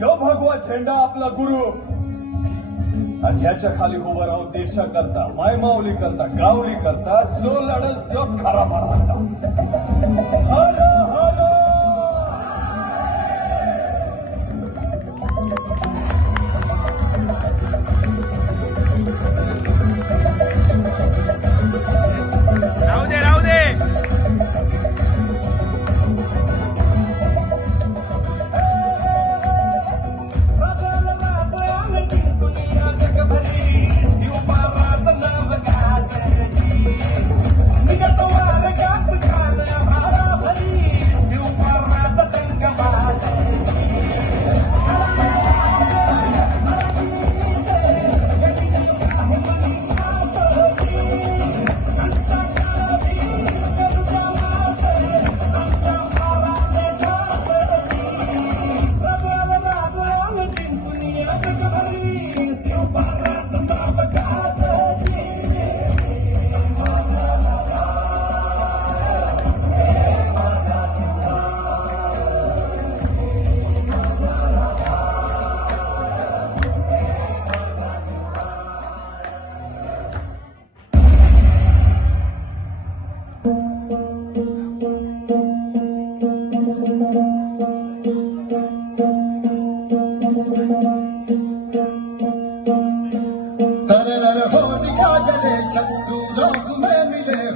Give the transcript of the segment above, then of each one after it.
यो भगवा झेंडा आपला गुरु आणि ह्याच्या खाली उभं राहून देशाकरता मायमाऊली करता गावली करता जो लढल तोच खरा मराठा. हर हर राहू दे राहू दे.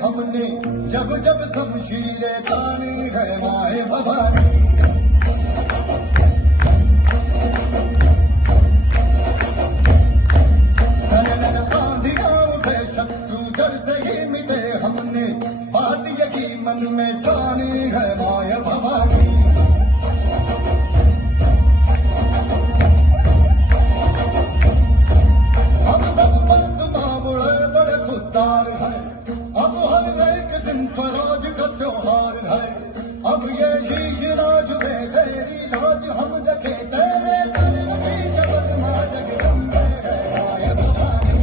हमने जब जब शमशीरें तानी है माए भवानी. आंधियां उठे शत्रु जड़ से ही मिले हमने बात यही मन में ठानी है माए भवानी. हम सब मस्त मामुड़े बड़े खुददार हैं. अब हर एक दिन फरोज का त्योहार है. अब ये शीश राज में तेरी लाज हम रखे तेरे कर्म की शपथ मां जगदम्बे है माय भवानी.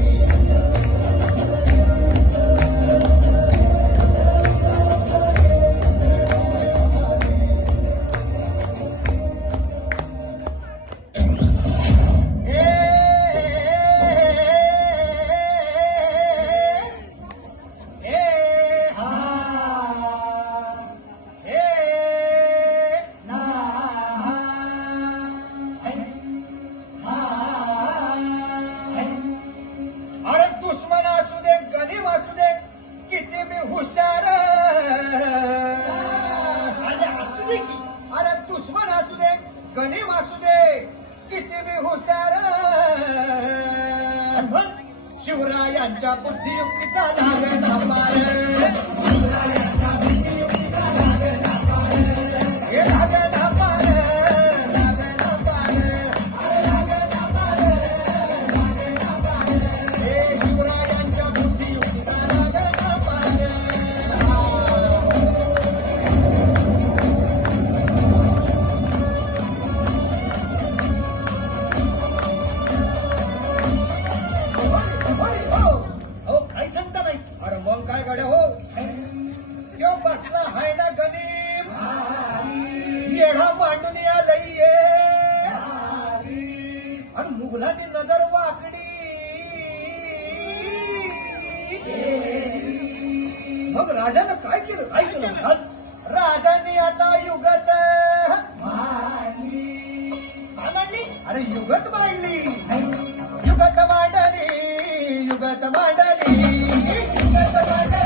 अरे दुश्मन असू दे गणिम असू दे किती बी हुशार शिवरायांच्या बुद्धियुक्तीचा लागला मार. बसला हाय ना गणिम येढा मांडून आलंय आणि मुघलांनी नजर वाकडी. मग राजानं काय केलं राजांनी आता युगत मांडली. अरे युगत मांडली युगत मांडली युगत मांडली युगत मांडली.